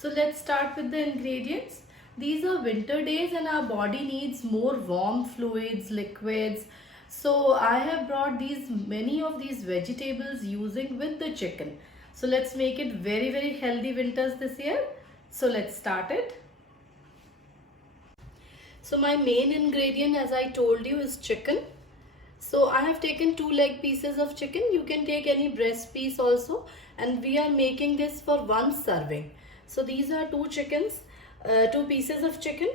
So let's start with the ingredients. These are winter days and our body needs more warm fluids, liquids. So I have brought many of these vegetables using with the chicken. So let's make it very healthy winters this year. So let's start it. So my main ingredient, as I told you, is chicken. So I have taken 2 leg pieces of chicken. You can take any breast piece also, and we are making this for 1 serving. So these are 2 chickens, 2 pieces of chicken,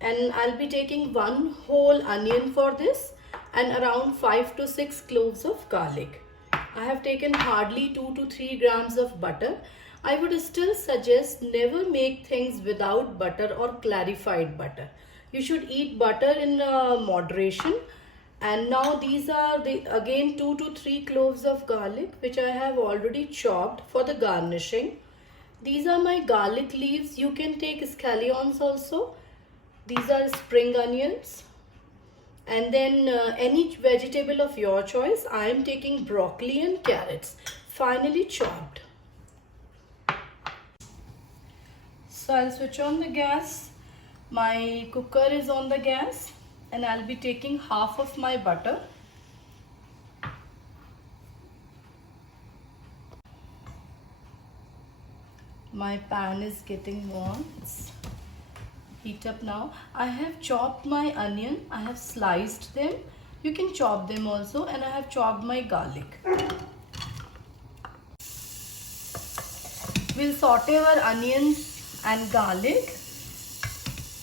and I'll be taking 1 whole onion for this and around 5 to 6 cloves of garlic. I have taken hardly 2 to 3 grams of butter. I would still suggest never make things without butter or clarified butter. You should eat butter in moderation. And now these are again 2 to 3 cloves of garlic which I have already chopped for the garnishing. These are my garlic leaves. You can take scallions also. These are spring onions. And then any vegetable of your choice. I am taking broccoli and carrots, finely chopped. So I'll switch on the gas. My cooker is on the gas. And I'll be taking half of my butter. My pan is getting warm. It's heat up now. I have chopped my onion. I have sliced them. You can chop them also. And I have chopped my garlic. We'll saute our onions and garlic.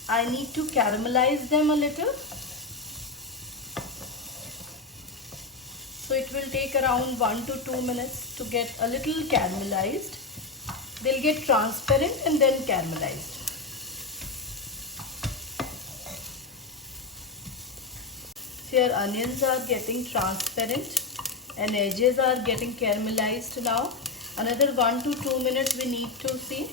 I need to caramelize them a little. So it will take around 1 to 2 minutes to get a little caramelized. They'll get transparent and then caramelized. So your onions are getting transparent and edges are getting caramelized now. Another 1 to 2 minutes we need to see.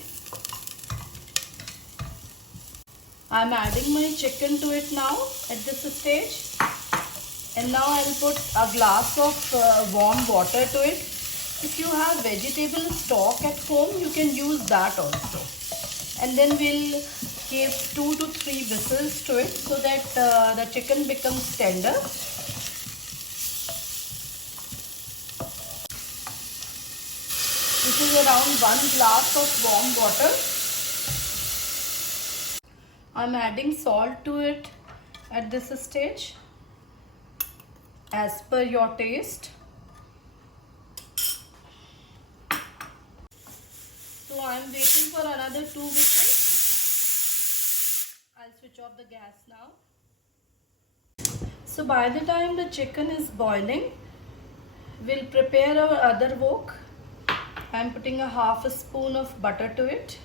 I'm adding my chicken to it now at this stage. And now I'll put a glass of warm water to it. If you have vegetable stock at home, you can use that also. And then we'll give 2 to 3 whistles to it so that the chicken becomes tender. This is around 1 glass of warm water. I'm adding salt to it at this stage, as per your taste. So I am waiting for another 2 whistles. I'll switch off the gas now. So by the time the chicken is boiling, we'll prepare our other wok. I am putting a half a spoon of butter to it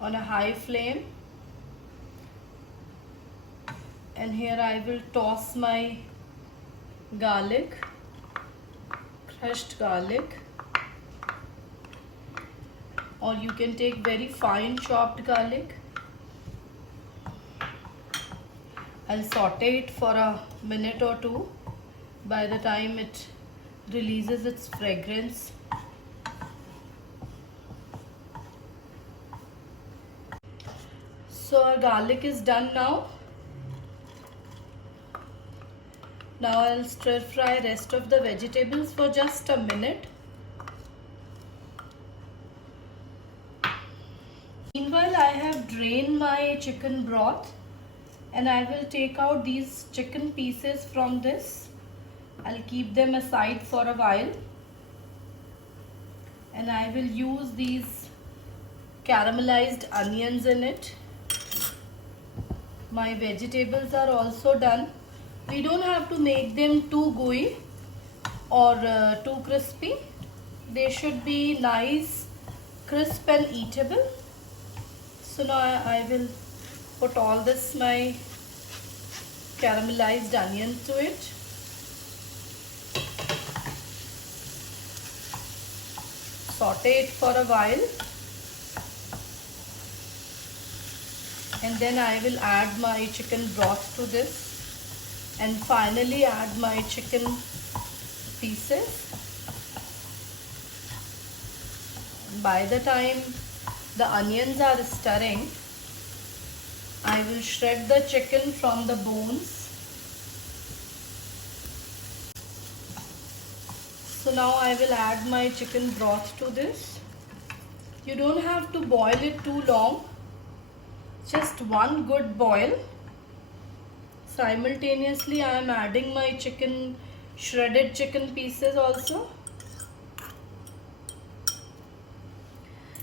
on a high flame. And here I will toss my garlic, crushed garlic, or you can take very fine chopped garlic. I'll saute it for a minute or 2 by the time it releases its fragrance. So our garlic is done now. Now I'll stir fry rest of the vegetables for just a minute. Meanwhile, I have drained my chicken broth and I will take out these chicken pieces from this. I'll keep them aside for a while. And I will use these caramelized onions in it. My vegetables are also done. We don't have to make them too gooey or too crispy. They should be nice, crisp and eatable. So now I will put all this my caramelized onion to it. Saute it for a while. And then I will add my chicken broth to this. And finally add my chicken pieces. By the time the onions are stirring, I will shred the chicken from the bones. So now I will add my chicken broth to this. You don't have to boil it too long, just one good boil. Simultaneously I am adding my shredded chicken pieces also.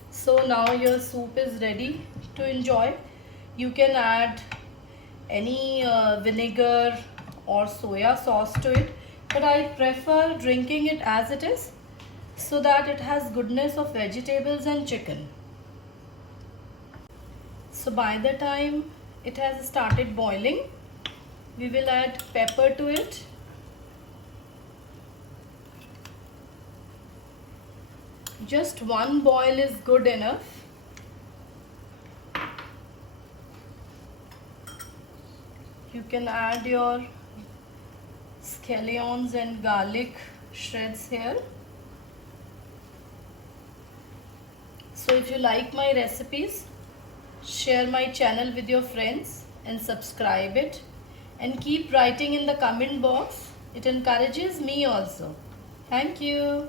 So now your soup is ready to enjoy. You can add any vinegar or soya sauce to it, but I prefer drinking it as it is so that it has goodness of vegetables and chicken. So by the time it has started boiling, we will add pepper to it. Just one boil is good enough. You can add your scallions and garlic shreds here. So if you like my recipes, share my channel with your friends and subscribe it, and keep writing in the comment box. It encourages me also. Thank you.